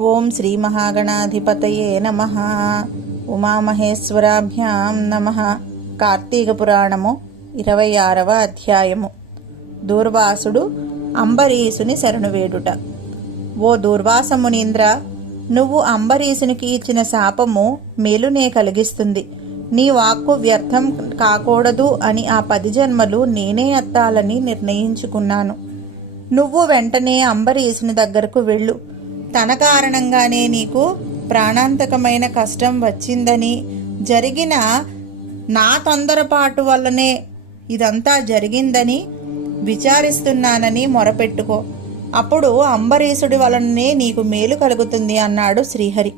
ఓం శ్రీ మహాగణాధిపతయే నమః. ఉమామహేశ్వరాభ్యాం నమః. కార్తీక పురాణము 26వ అధ్యాయము. దూర్వాసుడు అంబరీషుని శరణువేడుట. ఓ దూర్వాస మునీంద్ర, నువ్వు అంబరీషునికి ఇచ్చిన శాపము మేలునే కలిగిస్తుంది. నీ వాక్కు వ్యర్థం కాకూడదు అని ఆ 10 జన్మలు నేనే ఎత్తాలని నిర్ణయించుకున్నాను. నువ్వు వెంటనే అంబరీషుని దగ్గరకు వెళ్ళు. తన కారణంగానే నీకు ప్రాణాంతకమైన కష్టం వచ్చిందని, జరిగిన నా తొందరపాటు వల్లనే ఇదంతా జరిగిందని విచారిస్తున్నానని మొరపెట్టుకో. అప్పుడు అంబరీషుడి వలననే నీకు మేలు కలుగుతుంది అన్నాడు శ్రీహరి.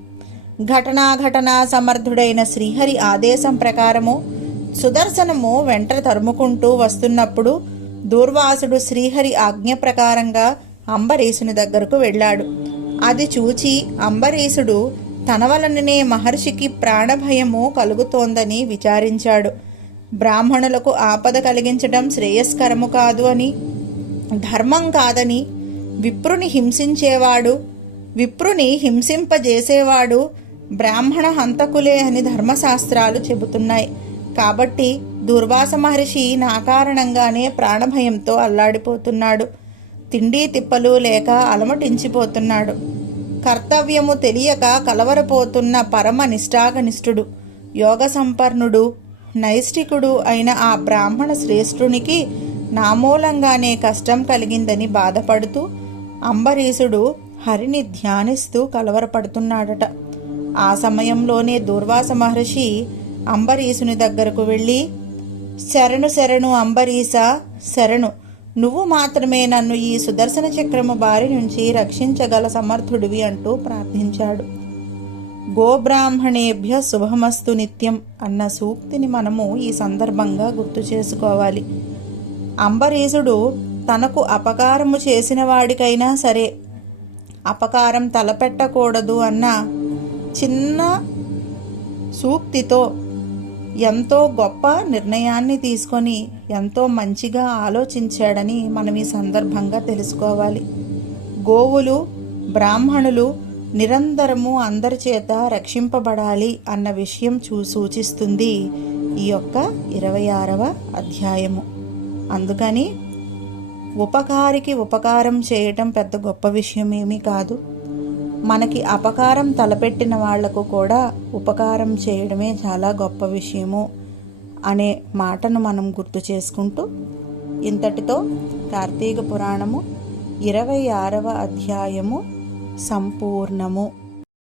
ఘటనా సమర్థుడైన శ్రీహరి ఆదేశం ప్రకారము సుదర్శనము వెంట తరుముకుంటూ వస్తున్నప్పుడు దూర్వాసుడు శ్రీహరి ఆజ్ఞ ప్రకారంగా అంబరీషుని దగ్గరకు వెళ్ళాడు. అది చూచి అంబరీషుడు తన వలననే మహర్షికి ప్రాణభయము కలుగుతోందని విచారించాడు. బ్రాహ్మణులకు ఆపద కలిగించడం శ్రేయస్కరము కాదు అని, ధర్మం కాదని, విప్రుని హింసింపజేసేవాడు బ్రాహ్మణ హంతకులే అని ధర్మశాస్త్రాలు చెబుతున్నాయి. కాబట్టి దుర్వాస మహర్షి నా కారణంగానే ప్రాణభయంతో అల్లాడిపోతున్నాడు. తిండి తిప్పలు లేక అలమటించిపోతున్నాడు. కర్తవ్యము తెలియక కలవరపోతున్న పరమ నిష్ఠాగనిష్ఠుడు, యోగ సంపన్నుడు, నైష్ఠికుడు అయిన ఆ బ్రాహ్మణ శ్రేష్ఠునికి నా మూలంగానే కష్టం కలిగిందని బాధపడుతూ అంబరీషుడు హరిని ధ్యానిస్తూ కలవరపడుతున్నాడట. ఆ సమయంలోనే దూర్వాస మహర్షి అంబరీషుని దగ్గరకు వెళ్ళి, శరణు శరణు అంబరీష, శరణు. నువ్వు మాత్రమే నన్ను ఈ సుదర్శన చక్రము బారి నుంచి రక్షించగల సమర్థుడివి అంటూ ప్రార్థించాడు. గోబ్రాహ్మణేభ్య శుభమస్తు నిత్యం అన్న సూక్తిని మనము ఈ సందర్భంగా గుర్తు చేసుకోవాలి. అంబరీషుడు తనకు అపకారము చేసిన వాడికైనా సరే అపకారం తలపెట్టకూడదు అన్న చిన్న సూక్తితో ఎంతో గొప్ప నిర్ణయాన్ని తీసుకొని ఎంతో మంచిగా ఆలోచించాడని మనం ఈ సందర్భంగా తెలుసుకోవాలి. గోవులు, బ్రాహ్మణులు నిరంతరము అందరి చేత రక్షింపబడాలి అన్న విషయం సూచిస్తుంది ఈ యొక్క 26వ అధ్యాయము. అందుకని ఉపకారికి ఉపకారం చేయటం పెద్ద గొప్ప విషయం ఏమీ కాదు. మనకి అపకారం తలపెట్టిన వాళ్లకు కూడా ఉపకారం చేయడమే చాలా గొప్ప విషయము అనే మాటను మనం గుర్తు చేసుకుంటూ ఇంతటితో కార్తీక పురాణము 26వ అధ్యాయము సంపూర్ణము.